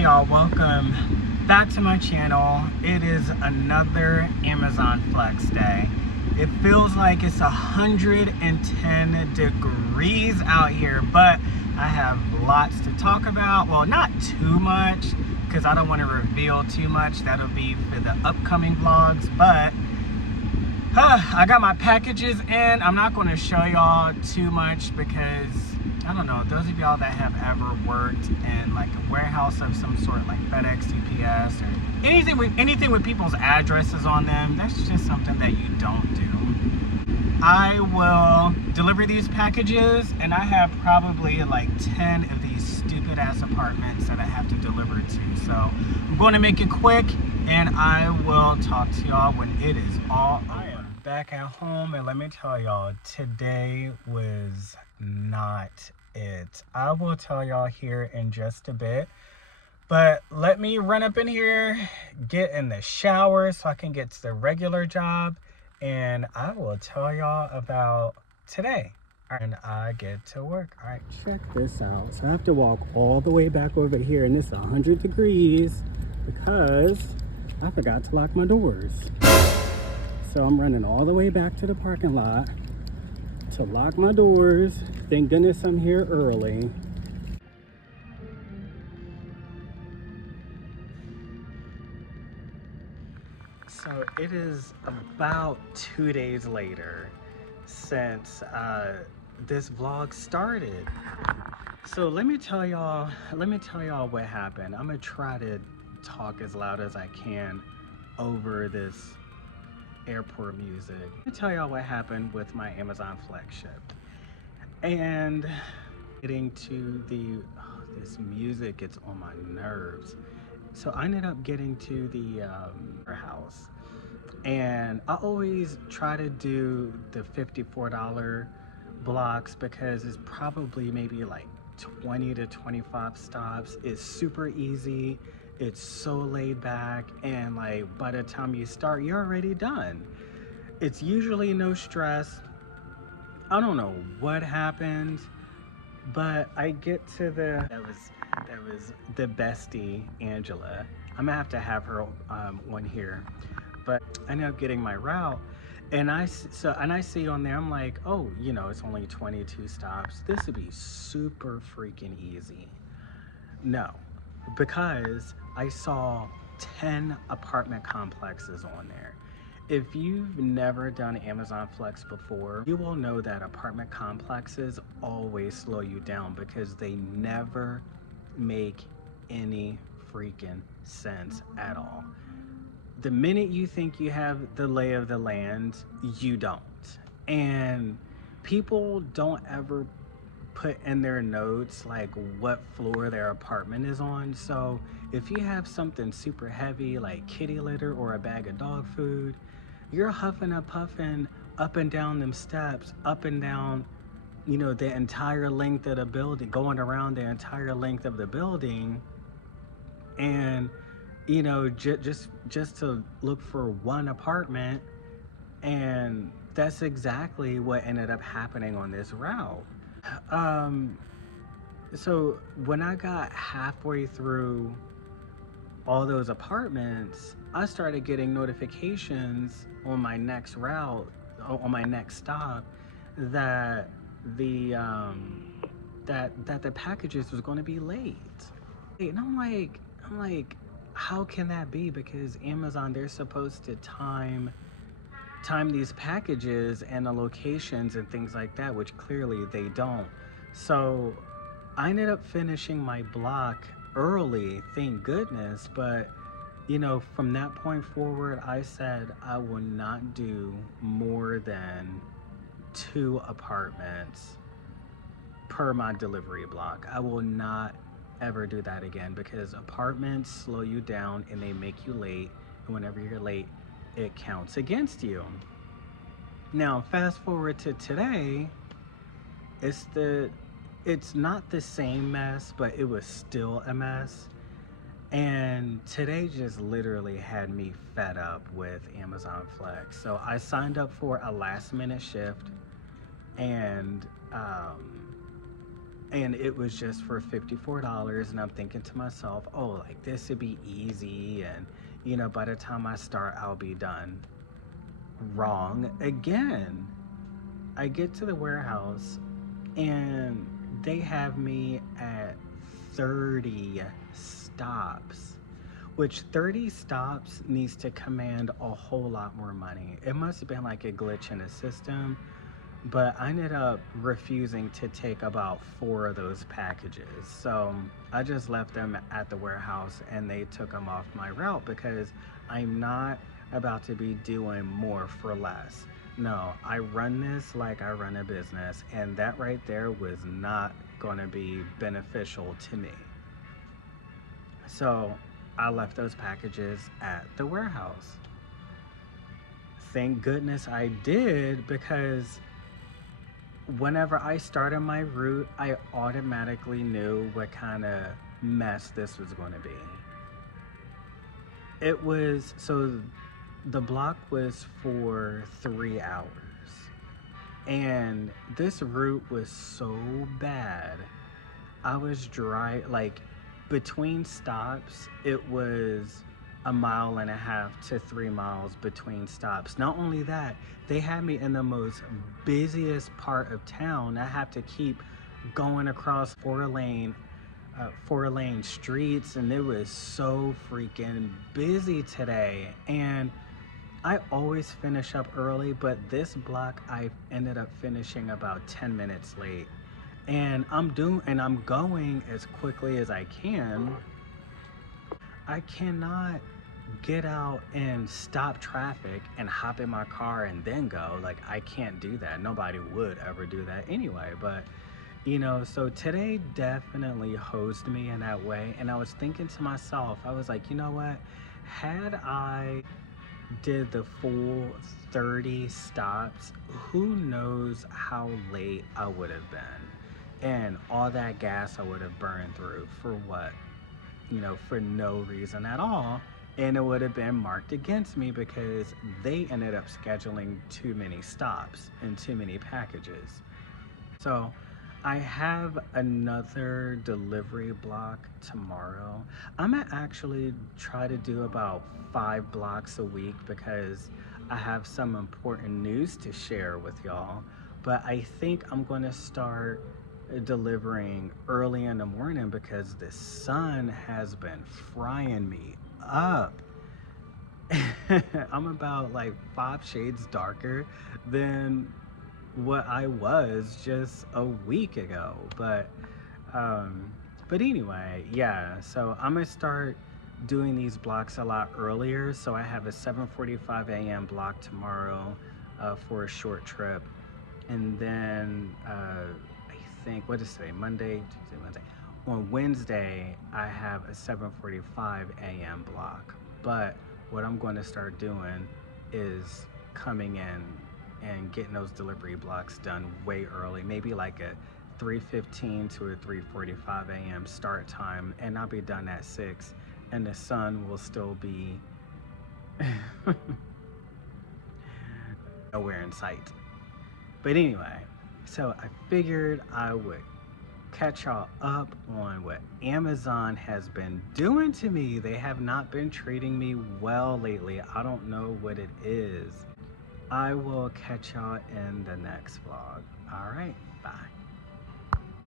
Hey y'all, welcome back to my channel. It is another Amazon Flex day. It feels like it's 110 degrees out here, but I have lots to talk about. Well, not too much because I don't want to reveal too much. That'll be for the upcoming vlogs, but I got my packages in. I'm not going to show y'all too much because I don't know, those of y'all that have ever worked in like a warehouse of some sort, like FedEx, UPS, or anything with people's addresses on them, that's just something that you don't do. I will deliver these packages, and I have probably like 10 of these stupid ass apartments that I have to deliver to. So I'm going to make it quick, and I will talk to y'all when it is all over. I am back at home, and let me tell y'all, today was not it. I will tell y'all here in just a bit, but let me run up in here, get in the shower so I can get to the regular job, and I will tell y'all about today and I get to work. All right, check this out. So I have to walk all the way back over here, and it's 100 degrees because I forgot to lock my doors. So I'm running all the way back to the parking lot to lock my doors. Thank goodness I'm here early. So it is about 2 days later since this vlog started. So let me tell y'all what happened. I'm gonna try to talk as loud as I can over this airport music. Let me tell y'all what happened with my Amazon flagship. And getting to this music, it's on my nerves. So I ended up getting to the house, and I always try to do the $54 blocks because it's probably maybe like 20 to 25 stops. It's super easy, it's so laid back, and like by the time you start, you're already done. It's usually no stress. I don't know what happened, but I get to that was the bestie, Angela. I'm gonna have her on here. But I ended up getting my route, and I see on there, I'm like, oh, you know, it's only 22 stops. This would be super freaking easy. No, because I saw 10 apartment complexes on there. If you've never done Amazon Flex before, you will know that apartment complexes always slow you down because they never make any freaking sense at all. The minute you think you have the lay of the land, you don't. And people don't ever put in their notes like what floor their apartment is on. So if you have something super heavy like kitty litter or a bag of dog food, you're huffing and puffing up and down them steps, up and down, you know, the entire length of the building, going around the entire length of the building, and you know, just to look for one apartment. And that's exactly what ended up happening on this route. So when I got halfway through all those apartments, I started getting notifications on my next route, on my next stop, that the packages was going to be late. And I'm like, how can that be? Because Amazon, they're supposed to time these packages and the locations and things like that, which clearly they don't. So I ended up finishing my block early, thank goodness. But you know, from that point forward, I said I will not do more than 2 apartments per my delivery block. I will not ever do that again because apartments slow you down and they make you late, and whenever you're late, it counts against you. Now fast forward to today, it's not the same mess, but it was still a mess. And today just literally had me fed up with Amazon Flex. So I signed up for a last minute shift, and and it was just for $54. And I'm thinking to myself, oh, like this would be easy, and by the time I start, I'll be done. Wrong again. I get to the warehouse and they have me at 30 stops, which 30 stops needs to command a whole lot more money. It must have been like a glitch in the system, but I ended up refusing to take about 4 of those packages. So I just left them at the warehouse and they took them off my route because I'm not about to be doing more for less. No, I run this like I run a business, and that right there was not going to be beneficial to me. So I left those packages at the warehouse. Thank goodness I did, because whenever I started my route, I automatically knew what kind of mess this was going to be. It was, so the block was for 3 hours. And this route was so bad. I was dry, like between stops, it was 1.5 to 3 miles between stops. Not only that, they had me in the most busiest part of town. I have to keep going across four lane streets, and it was so freaking busy today. And I always finish up early, but this block I ended up finishing about 10 minutes late. And I'm going as quickly as I can. I cannot get out and stop traffic and hop in my car and then go. Like, I can't do that. Nobody would ever do that anyway. But so today definitely hosed me in that way. And I was thinking to myself, I was like, you know what? Had I did the full 30 stops, who knows how late I would have been, and all that gas I would have burned through for what? For no reason at all. And it would have been marked against me because they ended up scheduling too many stops and too many packages. So I have another delivery block tomorrow. I'm gonna actually try to do about 5 blocks a week because I have some important news to share with y'all. But I think I'm gonna start delivering early in the morning because the sun has been frying me up. I'm about like 5 shades darker than what I was just a week ago. But anyway, yeah, so I'm gonna start doing these blocks a lot earlier. So I have a 7:45 a.m. block tomorrow for a short trip. And then I think, what is today? Monday, Tuesday, Wednesday. On Wednesday, I have a 7:45 a.m. block. But what I'm going to start doing is coming in and getting those delivery blocks done way early, maybe like a 3:15 to a 3:45 a.m. start time, and I'll be done at 6, and the sun will still be nowhere in sight. But anyway, so I figured I would catch y'all up on what Amazon has been doing to me. They have not been treating me well lately. I don't know what it is. I will catch y'all in the next vlog. All right, bye.